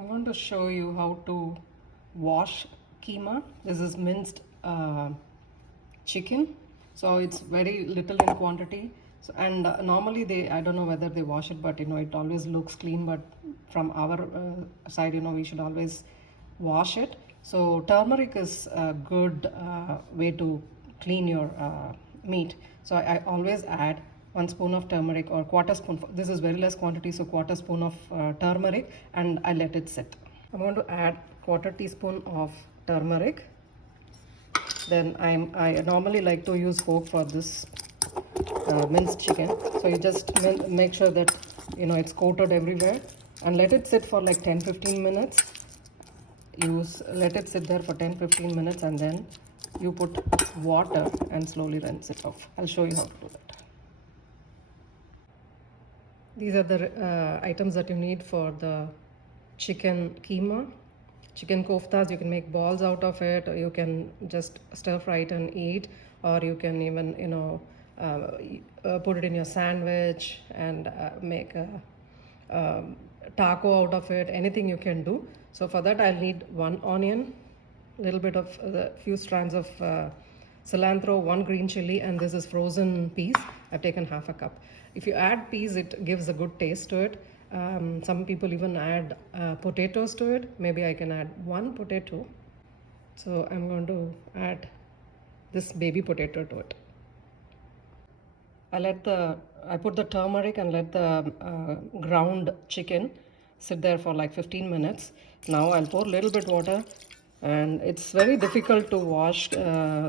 I want to show you how to wash keema. This is minced chicken, so it's very little in quantity. So, and normally I don't know whether they wash it, but it always looks clean. But from our side, we should always wash it. So turmeric is a good way to clean your meat. So I always add 1 spoon of turmeric or quarter spoon. This is very less quantity, so quarter spoon of turmeric, and I let it sit. I'm going to add quarter teaspoon of turmeric. Then I normally like to use fork for this minced chicken. So you just make sure that it's coated everywhere and let it sit for like 10-15 minutes. Let it sit there for 10-15 minutes and then you put water and slowly rinse it off. I'll show you how to do that. These are the items that you need for the chicken keema. Chicken koftas, you can make balls out of it, or you can just stir fry it and eat, or you can even put it in your sandwich and make a taco out of it. Anything you can do. So for that I'll need 1 onion, a little bit of a few strands of cilantro, 1 green chili, and this is frozen peas. I've taken half a cup. If you add peas, it gives a good taste to it. Some people even add potatoes to it. Maybe I can add 1 potato. So I'm going to add this baby potato to it. I put the turmeric and let the ground chicken sit there for like 15 minutes. Now I'll pour a little bit water, and it's very difficult to wash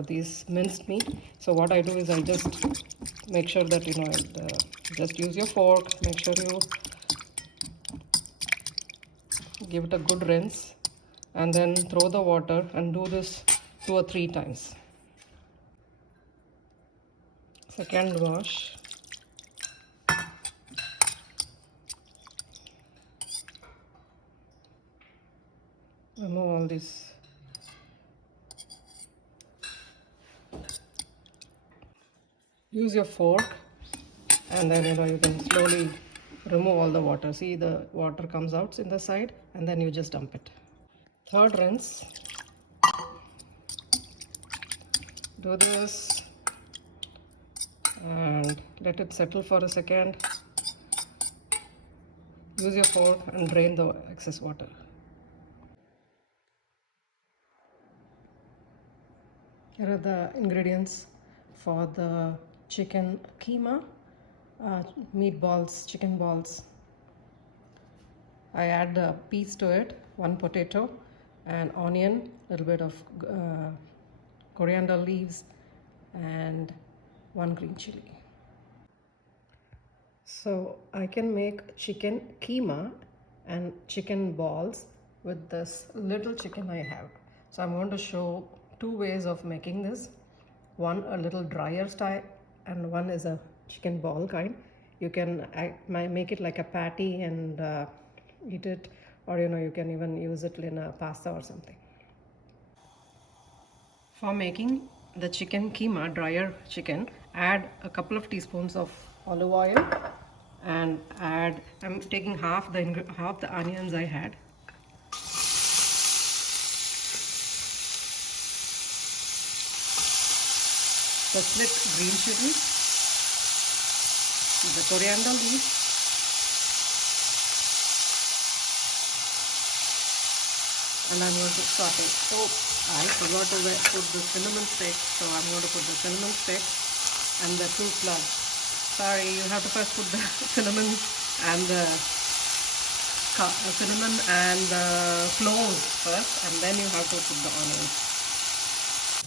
these minced meat. So what I do is I just make sure that just use your fork. Make sure you give it a good rinse, and then throw the water and do this 2 or 3 times. Second wash. Remove all this. Use your fork, and then you can slowly remove all the water. See, the water comes out in the side, and then you just dump it. Third rinse. Do this and let it settle for a second. Use your fork and drain the excess water. Here are the ingredients for the chicken keema. Meatballs, chicken balls. I add peas to it, 1 potato, an onion, a little bit of coriander leaves, and 1 green chili. So I can make chicken keema and chicken balls with this little chicken I have. So I'm going to show 2 ways of making this. One a little drier style, and one is a chicken ball kind. You can make it like a patty and eat it, or you can even use it in a pasta or something. For making the chicken keema, drier chicken, add a couple of teaspoons of olive oil, and I'm taking half the onions I had. The split green chili, the coriander leaves, and I'm going to saute. Oh, I forgot to put the cinnamon stick, so I'm going to put the cinnamon stick and the fruit plug. Sorry, you have to first put the cinnamon and the cloves first, and then you have to put the onions.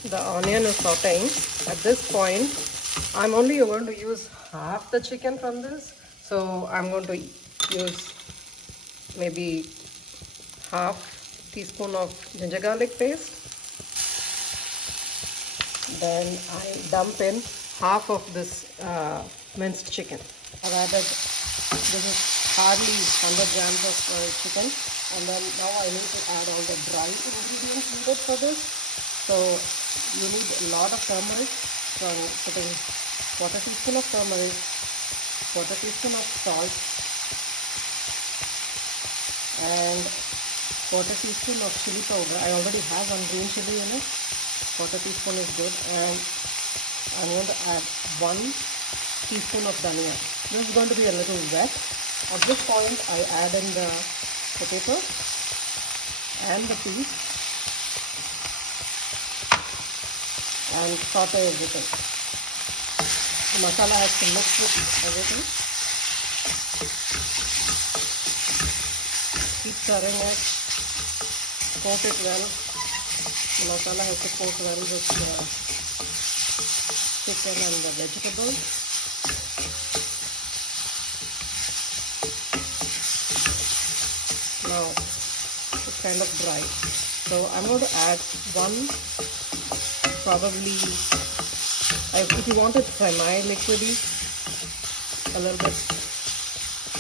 The onion is sauteing. At this point, I'm only going to use half the chicken from this. So I'm going to use maybe half teaspoon of ginger garlic paste. Then I dump in half of this minced chicken. I've added, this is hardly 100 grams of chicken. And then now I need to add all the dry ingredients needed for this. So you need a lot of turmeric. So I'm putting quarter teaspoon of turmeric, quarter teaspoon of salt, and Quarter teaspoon of chili powder. I already have one green chili in it. Quarter teaspoon is good. And I'm going to add 1 teaspoon of dhania. This is going to be a little wet. At this point, I add in the potato and the peas and saute everything. The masala has to mix with everything. Keep stirring it, coat it well. The masala has to coat well with the chicken and the vegetables. Now it's kind of dry, so I'm going to add one, probably, if you want it semi-liquidy, a little bit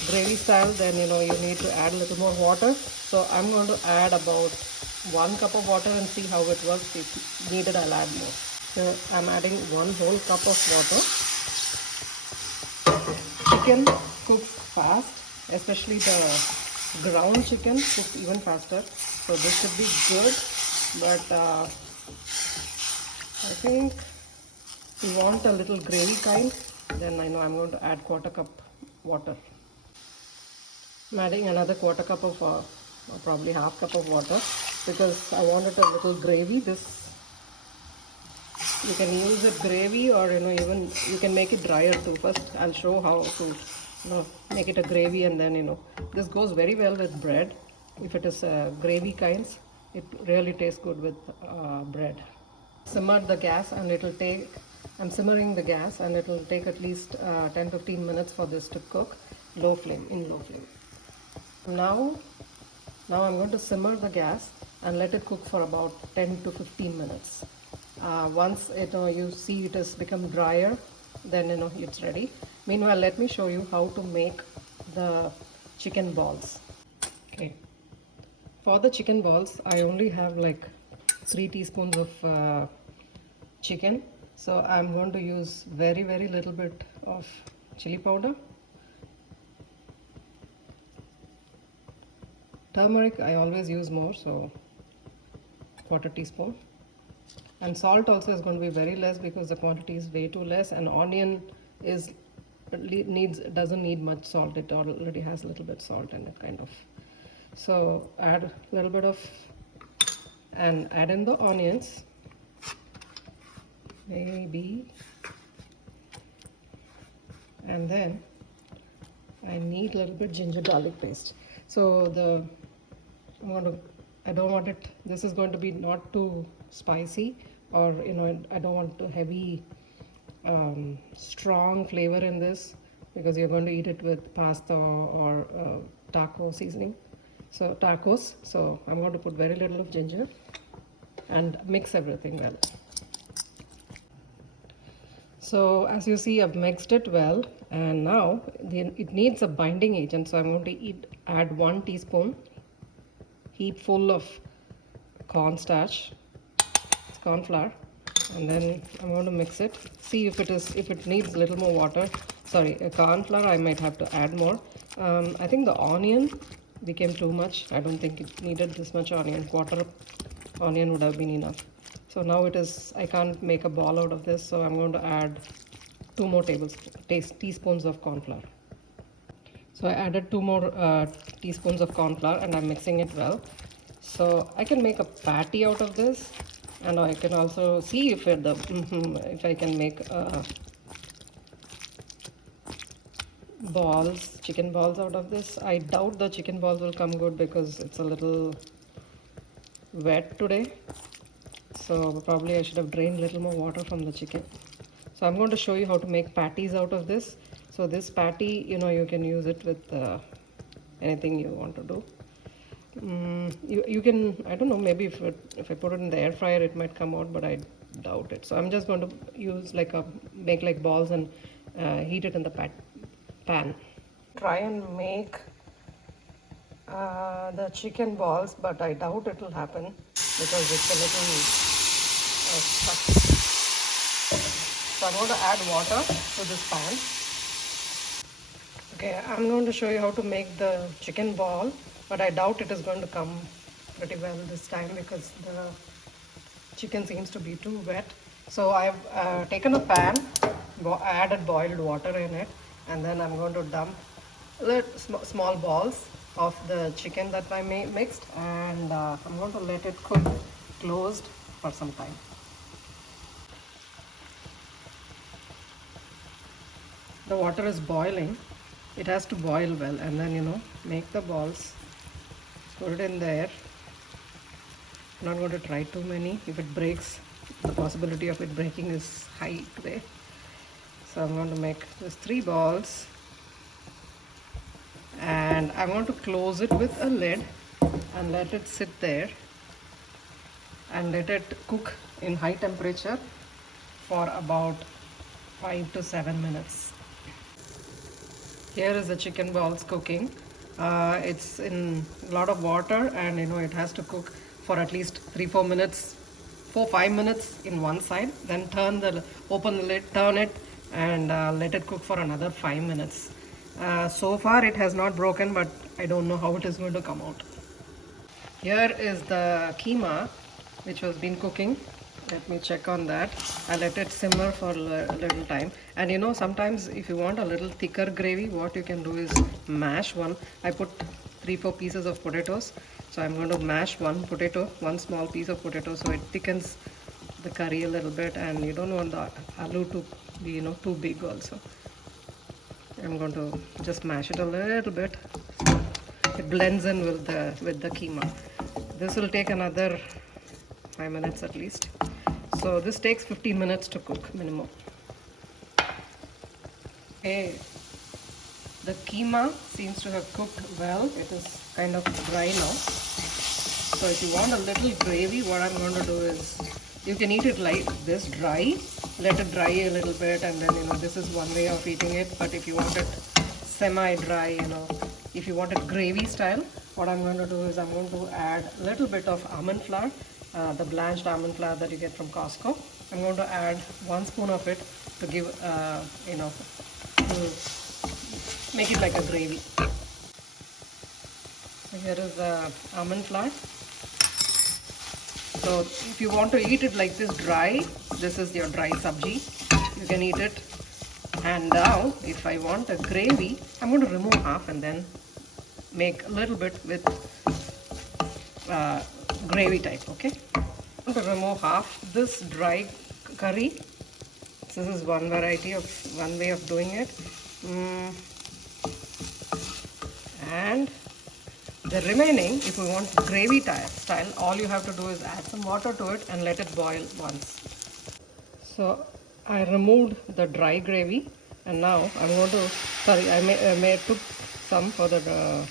gravy style, then you need to add a little more water. So I'm going to add about 1 cup of water and see how it works. If needed, I'll add more. So I'm adding 1 whole cup of water. Chicken cooks fast, especially the ground chicken cooks even faster. So this should be good, but I think if you want a little gravy kind, then I know I'm going to add 1/4 cup water. I'm adding another 1/4 cup of probably 1/2 cup of water because I want it a little gravy. This you can use it gravy, or even you can make it drier too. First I'll show how to make it a gravy, and then this goes very well with bread. If it is gravy kinds, it really tastes good with bread. Simmer the gas, and I'm simmering the gas, and it will take at least 10-15 minutes for this to cook. In low flame. Now I'm going to simmer the gas and let it cook for about 10 to 15 minutes. Once you see it has become drier, then it's ready. Meanwhile, let me show you how to make the chicken balls. Okay, for the chicken balls, I only have like 3 teaspoons of chicken, so I'm going to use very little bit of chili powder. Turmeric I always use more, so 1/4 teaspoon. And salt also is going to be very less because the quantity is way too less, and onion doesn't need much salt. It already has a little bit salt in it, kind of. So add a little bit of, and add in the onions, maybe, and then I need a little bit ginger garlic paste. So I don't want it, this is going to be not too spicy, or I don't want too heavy strong flavor in this, because you're going to eat it with pasta or taco seasoning, so tacos. So I'm going to put very little of ginger and mix everything well. So as you see, I've mixed it well, and now it needs a binding agent, so I'm going to add 1 teaspoon heap full of cornstarch, it's corn flour, and then I'm going to mix it. See if it needs a little more water. Sorry, corn flour I might have to add more. I think the onion became too much. I don't think it needed this much onion. 1/4 onion would have been enough. So now I can't make a ball out of this, so I'm going to add 2 more teaspoons of corn flour. So I added 2 more teaspoons of corn flour, and I'm mixing it well. So I can make a patty out of this, and I can also see if I can make chicken balls out of this. I doubt the chicken balls will come good because it's a little wet today. So probably I should have drained a little more water from the chicken. So I'm going to show you how to make patties out of this. So this patty, you can use it with anything you want to do. You can, I don't know, maybe if I put it in the air fryer, it might come out, but I doubt it. So I'm just going to use make like balls and heat it in the pan. Try and make the chicken balls, but I doubt it will happen because it's a little stuck. So I'm going to add water to this pan. Okay, I'm going to show you how to make the chicken ball, but I doubt it is going to come pretty well this time because the chicken seems to be too wet. So I've taken a pan, added boiled water in it, and then I'm going to dump small balls of the chicken that I mixed, and I'm going to let it cook closed for some time. The water is boiling. It has to boil well, and then make the balls, put it in there. I'm not going to try too many. If it breaks, the possibility of it breaking is high today. So I'm going to make just 3 balls, and I want to close it with a lid and let it sit there and let it cook in high temperature for about 5 to 7 minutes. Here is the chicken balls cooking. It's in a lot of water, and it has to cook for at least 3-4 minutes, 4-5 minutes in one side, then open the lid, turn it, and let it cook for another 5 minutes. So far it has not broken, but I don't know how it is going to come out. Here is the keema which was been cooking. Let me check on that. I let it simmer for a little time. And sometimes if you want a little thicker gravy, what you can do is mash one. I put 3-4 pieces of potatoes. So I'm going to mash one small piece of potato, so it thickens the curry a little bit, and you don't want the aloo to be too big also. I'm going to just mash it a little bit so it blends in with the keema. This will take another 5 minutes at least. So this takes 15 minutes to cook minimum. Okay, the keema seems to have cooked well. It is kind of dry now. So if you want a little gravy, what I'm going to do is, you can eat it like this, dry, let it dry a little bit, and then this is one way of eating it. But if you want it semi-dry, if you want it gravy style, what I'm going to do is I'm going to add a little bit of almond flour, the blanched almond flour that you get from Costco. I'm going to add 1 spoon of it to give, to make it like a gravy. So here is the almond flour. So if you want to eat it like this dry, this is your dry sabji. You can eat it. And now if I want a gravy, I'm going to remove half and then make a little bit with gravy type, okay? I'm going to remove half this dry curry. This is one way of doing it. And the remaining, if you want gravy style, all you have to do is add some water to it and let it boil once. So I removed the dry gravy, and now I'm going to, sorry, I may took some for the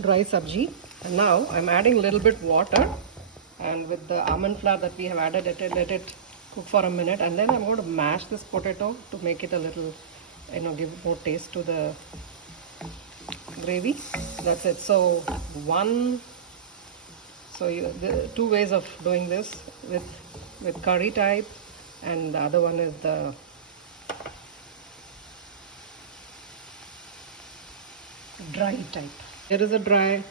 dry sabji, and now I'm adding a little bit water, and with the almond flour that we have added, let it cook for a minute, and then I'm going to mash this potato to make it a little, give more taste to the gravy. That's it. So the 2 ways of doing this, with curry type, and the other one is the dry type. Here is the dry.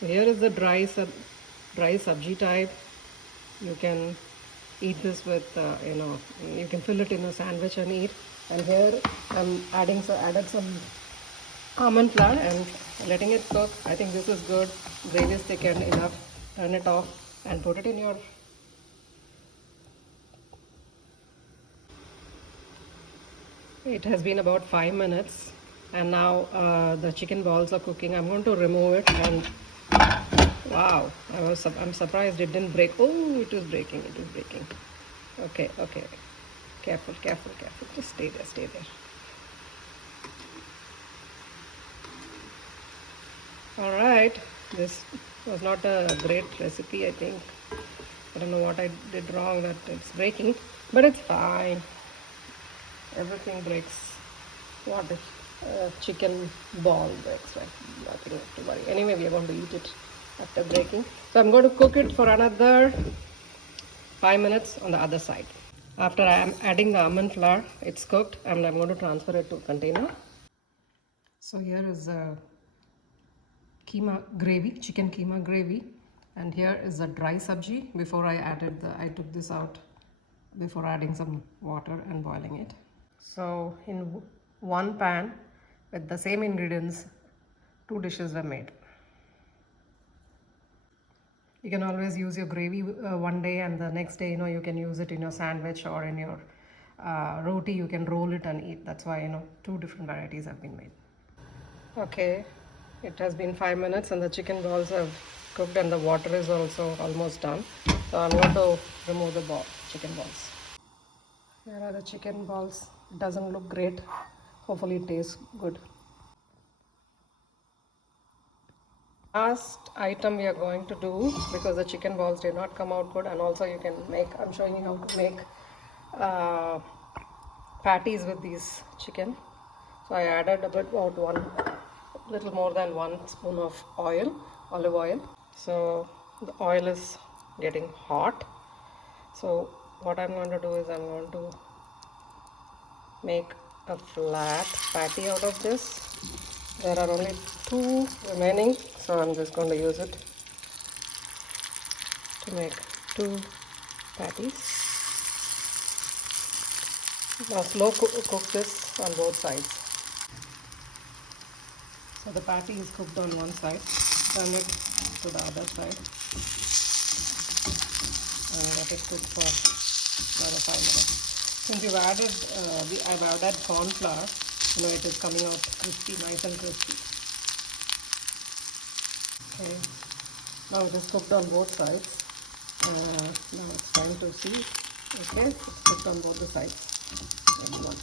So here is the dry sabji type. You can eat this with, you can fill it in a sandwich and eat. And here I'm added some almond flour and letting it cook. I think this is good. Gravy is thickened enough. Turn it off and put it in your It has been about 5 minutes, and now the chicken balls are cooking. I'm going to remove it, and wow, I'm surprised it didn't break. Oh, it is breaking. Okay. Careful. Just stay there. All right, this was not a great recipe, I think. I don't know what I did wrong that it's breaking, but it's fine. Everything breaks. What if chicken ball breaks, right? Nothing to worry. Anyway, we are going to eat it after breaking. So I'm going to cook it for another 5 minutes on the other side. After I am adding the almond flour, it's cooked, and I'm going to transfer it to a container. So here is keema gravy, chicken keema gravy. And here is the dry sabji. Before I took this out before adding some water and boiling it. So in one pan with the same ingredients, 2 dishes were made. You can always use your gravy one day, and the next day, you can use it in your sandwich or in your roti. You can roll it and eat. That's why, 2 different varieties have been made. Okay, it has been 5 minutes and the chicken balls have cooked and the water is also almost done. So I'm going to remove the chicken balls. Here are the chicken balls. It doesn't look great. Hopefully it tastes good. Last item we are going to do, because the chicken balls did not come out good, and also you can make, I'm showing you how to make patties with these chicken. So I added about little more than 1 spoon of oil, olive oil. So the oil is getting hot. So what I'm going to do is I'm going to make a flat patty out of this. There are only 2 remaining, so I'm just going to use it to make 2 patties. Now slow cook this on both sides. So the patty is cooked on one side, turn it to the other side and let it cook for another 5 minutes. Since I've added corn flour, it is coming out crispy, nice and crispy. Okay, now it is cooked on both sides. Now it's time to see. Okay, it's cooked on both the sides. Maybe one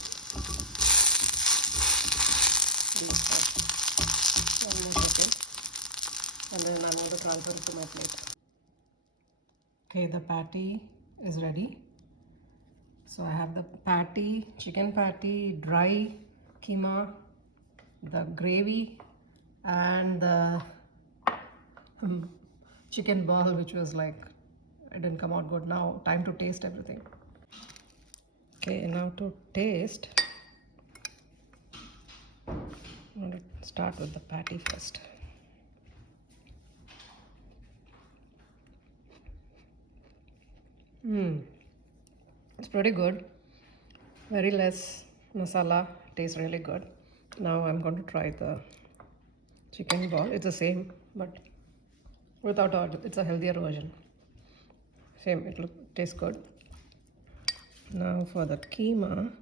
more second, and then I'm going to transfer it to my plate. Okay, the patty is ready. So I have the patty, chicken patty, dry keema, the gravy, and the chicken ball, which was like, it didn't come out good. Now time to taste everything. Okay, now to taste, I'm going to start with the patty first. It's pretty good. Very less masala. Tastes really good. Now I'm going to try the chicken ball. It's the same, but without oil. It's a healthier version. Same. It tastes good. Now for the keema.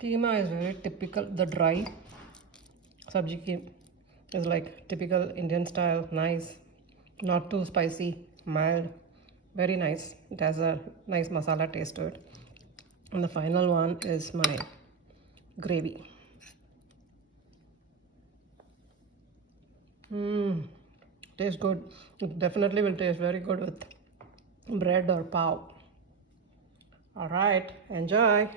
Keema is very typical. The dry sabji keema is like typical Indian style. Nice. Not too spicy. Mild. Very nice. It has a nice masala taste to it. And the final one is my gravy. Tastes good. It definitely will taste very good with bread or pav. All right, enjoy.